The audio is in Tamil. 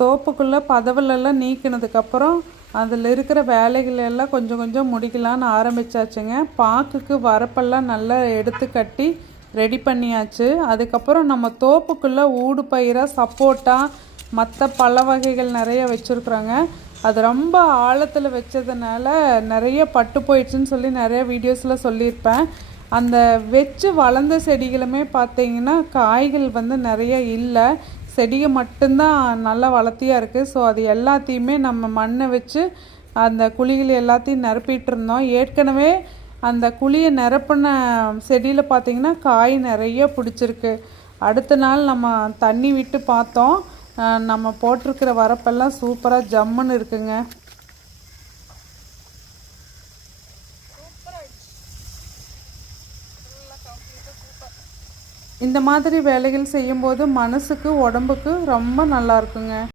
தோப்புக்குள்ளே பதவலெல்லாம் நீக்கினதுக்கப்புறம் அதில் இருக்கிற வேலைகள் எல்லாம் கொஞ்சம் கொஞ்சம் முடிக்கலான்னு ஆரம்பித்தாச்சுங்க. பாக்குக்கு வரப்பெல்லாம் நல்லா எடுத்து கட்டி ரெடி பண்ணியாச்சு. அதுக்கப்புறம் நம்ம தோப்புக்குள்ளே ஊடு பயிராக சப்போட்டா மற்ற பழ வகைகள் நிறைய வச்சுருக்குறோங்க. அது ரொம்ப ஆழத்தில் வச்சதுனால நிறைய பட்டு போயிடுச்சுன்னு சொல்லி நிறைய வீடியோஸில் சொல்லியிருப்பேன். அந்த வச்சு வளர்ந்த செடிகளுமே பார்த்திங்கன்னா காய்கள் வந்து நிறைய இல்லை, செடியை மட்டும்தான் நல்லா வளர்த்தியாக இருக்குது. ஸோ அது எல்லாத்தையுமே நம்ம மண்ணை வச்சு அந்த குழிகள் எல்லாத்தையும் நிரப்பிட்டு இருந்தோம். ஏற்கனவே அந்த குழியை நிரப்பின செடியில் பார்த்திங்கன்னா காய் நிறைய பிடிச்சிருக்கு. அடுத்த நாள் நம்ம தண்ணி விட்டு பார்த்தோம், நம்ம போட்டிருக்கிற வரப்பெல்லாம் சூப்பராக ஜம்முன்னு இருக்குங்க. இந்த மாதிரி வேலைகள் செய்யும்போது மனசுக்கு உடம்புக்கு ரொம்ப நல்லா இருக்குங்க.